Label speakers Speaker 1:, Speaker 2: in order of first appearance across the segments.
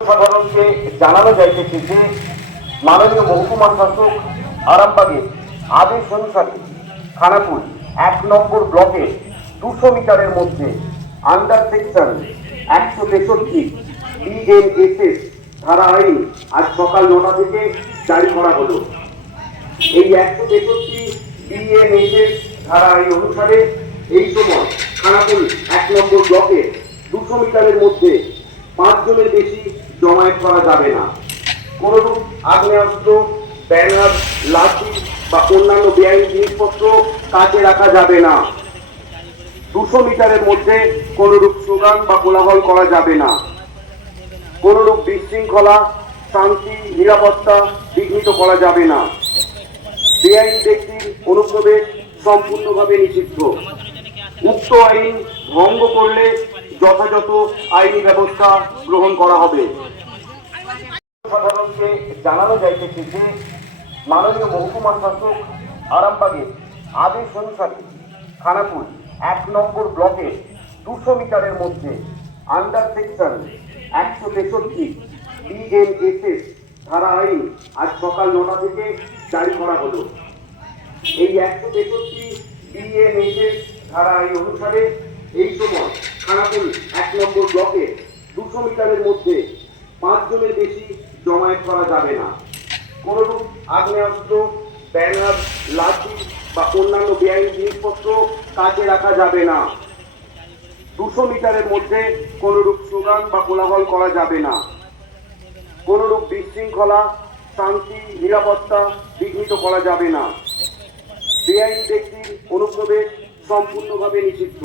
Speaker 1: সাধারণকে জানানো যাইতেছে যে মাননীয় মহকুমা শাসক আরামবাগের আদেশ অনুসারে খানাকুল এক নম্বর ব্লকে দুশো মিটারের মধ্যে আন্ডার সেকশন একশো তেষট্টি ডিএনএসএস ধারা আইন আজ সকাল নটা থেকে জারি করা হলো। এই একশো তেষট্টি ডিএনএসএস ধারা আইন অনুসারে এই সময় খানাকুল এক নম্বর ব্লকে দুশো মিটারের মধ্যে পাঁচজনের বেশি জমায়েত করা যাবে না। কোনরূপ আগ্নেয়াস্ত্র, ব্যানার, লাঠি বা অন্যান্য বেআইনি জিনিসপত্র কাজে রাখা যাবে না। দুশো মিটারের মধ্যে কোনরূপ স্লোগান বা কোলাহল করা যাবে না। কোনরূপ বিশৃঙ্খলা, শান্তি, নিরাপত্তা বিঘ্নিত করা যাবে না। বেআইনি ব্যক্তির অনুপ্রবেশ সম্পূর্ণভাবে নিষিদ্ধ। উক্ত আইন ভঙ্গ করলে যথাযথ আইনি ব্যবস্থা গ্রহণ করা হবে। সাধারণকে জানানো যাইতেছে যে, মাননীয় মহকুমা শাসক আরামবাগের আদেশ অনুসারে খানাকুল এক নম্বর ব্লকে দুশো মিটারের মধ্যে আন্ডার সেকশন একশো তেষট্টি ডিএনএসএস ধারা আইন আজ সকাল নটা থেকে জারি করা হলো। এই একশো তেষট্টি ডিএনএসএস ধারা আইন অনুসারে এই সময় খানাকুল এক নম্বর ব্লকে দুশো মিটারের মধ্যে পাঁচজনের বেশি জমায়েত করা যাবে না। কোনরূপ আগ্নেয়াস্ত্র, ব্যানার, লাঠি বা অন্যান্য বেআইনি জিনিসপত্র কাজে রাখা যাবে না। দুশো মিটারের মধ্যে কোনরূপ স্লোগান বা কোলাহল করা যাবে না। কোনরূপ বিশৃঙ্খলা, শান্তি, নিরাপত্তা বিঘ্নিত করা যাবে না। বেআইনি ব্যক্তির অনুপ্রবেশ সম্পূর্ণভাবে নিষিদ্ধ।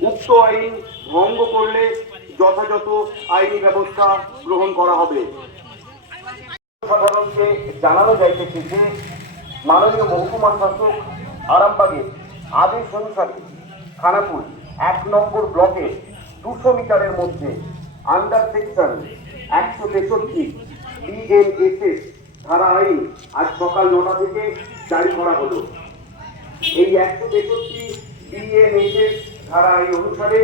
Speaker 1: উক্ত আইন ভঙ্গ করলে যথাযথ আইনি ব্যবস্থা গ্রহণ করা হবে। সাধারণকে জানানো যাইতেছে যে মাননীয় মহকুমা শাসক আরামবাগের আদেশ অনুসারে খানাকুল এক নম্বর ব্লকে দুশো মিটারের মধ্যে আন্ডার সেকশন একশো তেষট্টি ডিএনএসএস ধারা আইন আজ সকাল নটা থেকে জারি করা হলো। এই একশো তেষট্টি ডিএনএসএস ধারা আইন অনুসারে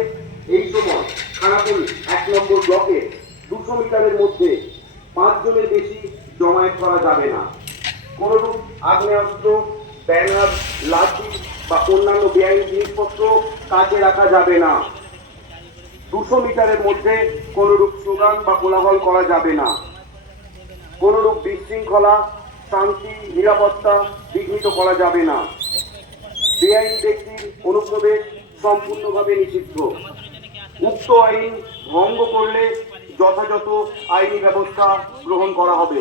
Speaker 1: এই সময় খানাকুল এক নম্বর ব্লকে দুশো মিটারের মধ্যে পাঁচজনের বেশি জমায়েত করা যাবে না। কোনরূপ আগ্নেয়াস্ত্র, ব্যানার, লাঠি বা অন্যান্য বেআইনি জিনিসপত্র কাজে রাখা যাবে না। দুশো মিটারের মধ্যে কোনরূপ স্লোগান বা কোলাহল করা যাবে না। কোনরূপ বিশৃঙ্খলা, শান্তি, নিরাপত্তা বিঘ্নিত করা যাবে না। বেআইনি ব্যক্তির অনুপ্রবেশ সম্পূর্ণভাবে নিষিদ্ধ। উক্ত আইন ভঙ্গ করলে যথাযথ আইনি ব্যবস্থা গ্রহণ করা হবে।